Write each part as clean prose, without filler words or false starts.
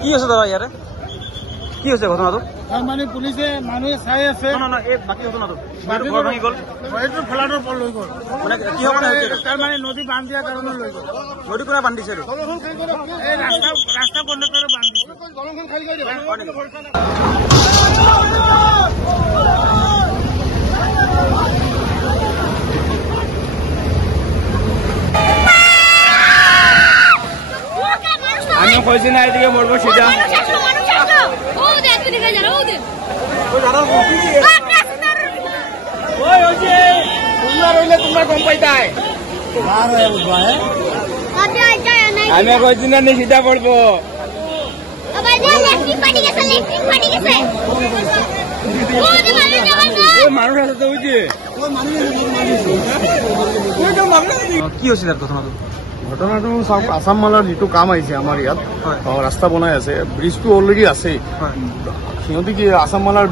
কি আছে দাদা ইয়ারে কি আছে ঘটনাটো মানে পুলিশে মানুহে চাই আছে না এই বাকি ঘটনাটো ঘৰ ভাঙি গ'ল এইটো ফ্লাডৰ পৰ লৈ গ'ল মানে কি হ'ব মানে তাৰ মানে নদী বান্ধ দিয়াৰ কাৰণে লৈ গ'ল নদী পুৰা বান্ধিছে এই ৰাস্তা বন্ধ কৰি বান্ধিছে দলংখন খালি কৰি দিব আমি কইছি না এদিকে মরবো সিধা তোমরা গম পাইতাই আমি কইছি না সিধা পড়বো মানুষ আছে তো বুঝি কি হয়েছে তার ঘটনাটো ঘটনাটো চাওক আসাম মালাৰ যিটো কাম আহিছে আমাৰ ইয়াত ৰাস্তা বনাই আছে ব্ৰিজটো অলৰেডি আছে সিহঁতে কি আসাম মালাৰ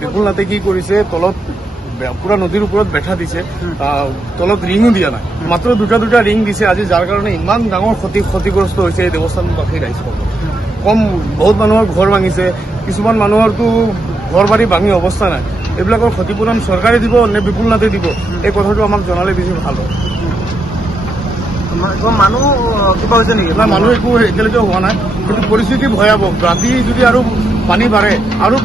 বিপুল নাথে কি কৰিছে তলত পুৰা নদীৰ ওপৰত বেঠা দিছে তলত ৰিঙো দিয়া নাই মাত্ৰ দুটা ৰিং দিছে আজি যাৰ কাৰণে ইমান ডাঙৰ ক্ষতিগ্ৰস্ত হৈছে এই দেৱস্থানবাসীৰ ৰাইজসকল কম বহুত মানুহৰ ঘৰ ভাঙিছে কিছুমান মানুহৰতো ঘৰ বাৰী ভাঙি অৱস্থা নাই এইবিলাকৰ ক্ষতিপূৰণ চৰকাৰে দিব নে বিপুল নাথে দিব এই কথাটো আমাক জনালে বেছি ভাল হয় মানুহ কিবা হৈছে নেকি মানুহ একো এতিয়ালৈকে হোৱা নাই কিন্তু পৰিস্থিতি ভয়াৱহ ৰাতি যদি আৰু পানী বাঢ়ে আৰু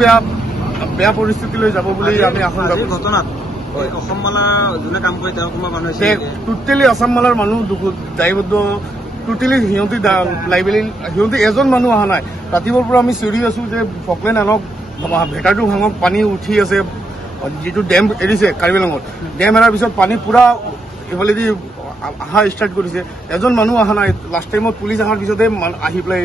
বেয়া পৰিস্থিতিলৈ যাব বুলি আমি আশংকা কৰোঁ ঘটনাত অসম মালা যোনে কাম কৰে তেওঁ কোনোবা মানুহ টোটেলি আসাম মালাৰ মানুহ দায়বদ্ধ টোটেলি সিহঁতি এজন মানুহ অহা নাই ৰাতিপুৱাৰ পৰা আমি চিঞৰি আছো যে ফকলেন আনক ভেটাৰটো ভাঙক পানী উঠি আছে যিটো ডেম এৰিছে কাৰ্বি আংলঙত ডেম এৰাৰ পিছত পানী পুৰা এইফালেদি অহা ষ্টাৰ্ট কৰিছে এজন মানুহ অহা নাই লাষ্ট টাইমত পুলিচ অহাৰ পিছতে আহি পেলাই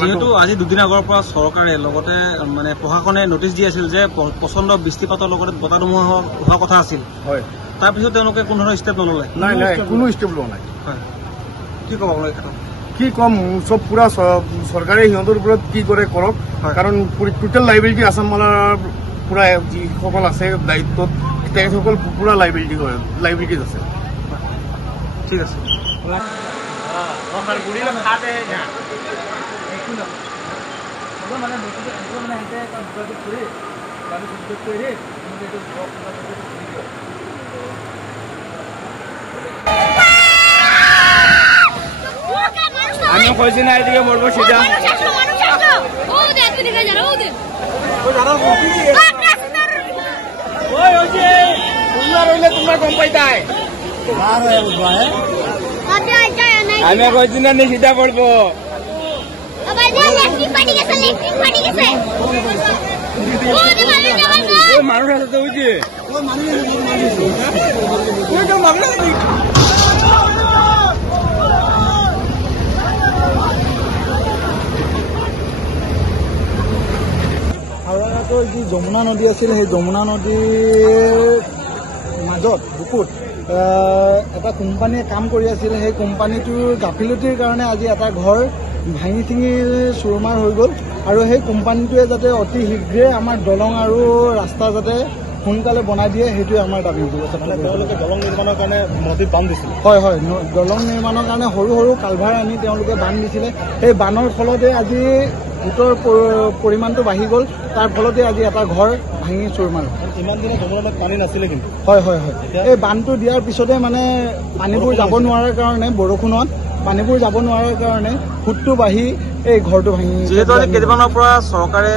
যিহেতু আজি দুদিন আগৰ পৰা চৰকাৰে লগতে মানে প্ৰশাসনে নটিচ দি আছিল যে প্ৰচণ্ড বৃষ্টিপাতৰ লগতে বতাহ ধুমুহা হোৱা কথা আছিল হয় তাৰপিছত তেওঁলোকে কোনো ধৰণৰ ষ্টেপ নললে নাই কোনো ষ্টেপ লোৱা নাই কি ক'ব আপোনালোকে কথা কি কম চব পুৰা চৰকাৰে সিহঁতৰ ওপৰত কি কৰে কৰক কাৰণ টোটেল লাইবিলিটি আসাম মালাৰ পুৰা যিসকল আছে দায়িত্বত তেখেতসকল পুৰা লাইবিলিটিজ আছে ঠিক আছে আমি কইছি না এদিকে মরবো সিধা তোমরা গম পাইতাই আমি কইছি না সিধা পড়বো মানুষ আছে তো বুঝি হাওড়াঘাটৰ যি যমুনা নদী আছিল সেই যমুনা নদীৰ মাজত বুকুত এটা কোম্পানীয়ে কাম কৰি আছিল সেই কোম্পানীটোৰ গাফিলতিৰ কাৰণে আজি এটা ঘৰ ভাঙি চিঙি চুৰমাৰ হৈ গ'ল আৰু সেই কোম্পানীটোৱে যাতে অতি শীঘ্ৰে আমাৰ দলং আৰু ৰাস্তা যাতে সোনকালে বনাই দিয়ে সেইটোৱে আমাৰ দাবী। তেওঁলোকে দলং নিৰ্মাণৰ কাৰণে নদীত বান্ধ দিছিল। হয় দলং নিৰ্মাণৰ কাৰণে সৰু সৰু কালভাৰ আনি তেওঁলোকে বান্ধ দিছিলে। সেই বান্ধৰ ফলতে আজি ভোটৰ পৰিমাণটো বাঢ়ি গ'ল তাৰ ফলতে আজি এটা ঘৰ ভাঙি চুৰমাৰ ইমান দিনে যমুনা নদীত পানী নাছিলে কিন্তু হয় হয় হয় এই বান্ধটো দিয়াৰ পিছতে মানে পানীবোৰ যাব নোৱাৰাৰ কাৰণে বৰষুণত পানীবোৰ যাব নোৱাৰাৰ কাৰণে ফুটটো বাঢ়ি এই ঘৰটো ভাঙি যিহেতু আজি কেইদিনমানৰ পৰা চৰকাৰে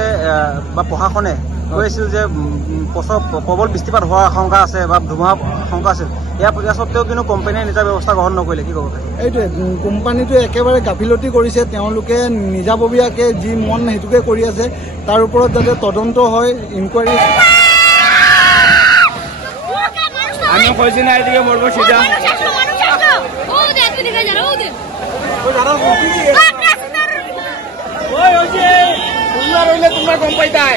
বা প্ৰশাসনে কৈ আছিল যে প্ৰবল বৃষ্টিপাত হোৱাৰ আশংকা আছে বা ধুমুহা আশংকা আছিল ইয়াৰ সত্ত্বেও কিন্তু কোম্পানীয়ে নিজা ব্যৱস্থা গ্ৰহণ নকৰিলে কি ক'ব এইটোৱে কোম্পানীটোৱে একেবাৰে গাফিলতি কৰিছে তেওঁলোকে নিজাববীয়াকৈ যি মন সেইটোকে কৰি আছে তাৰ ওপৰত যাতে তদন্ত হয় ইনকুৱাৰী আমি কৈছি না এদিকে মরবো সেটা তোমরা গম পাইতাই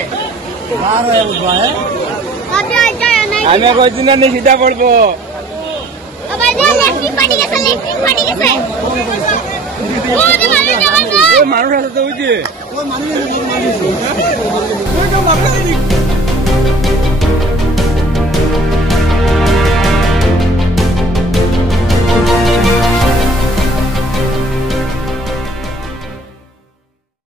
আমি কইছি না সিধা পড়বো মানুষ আছে তো বুঝি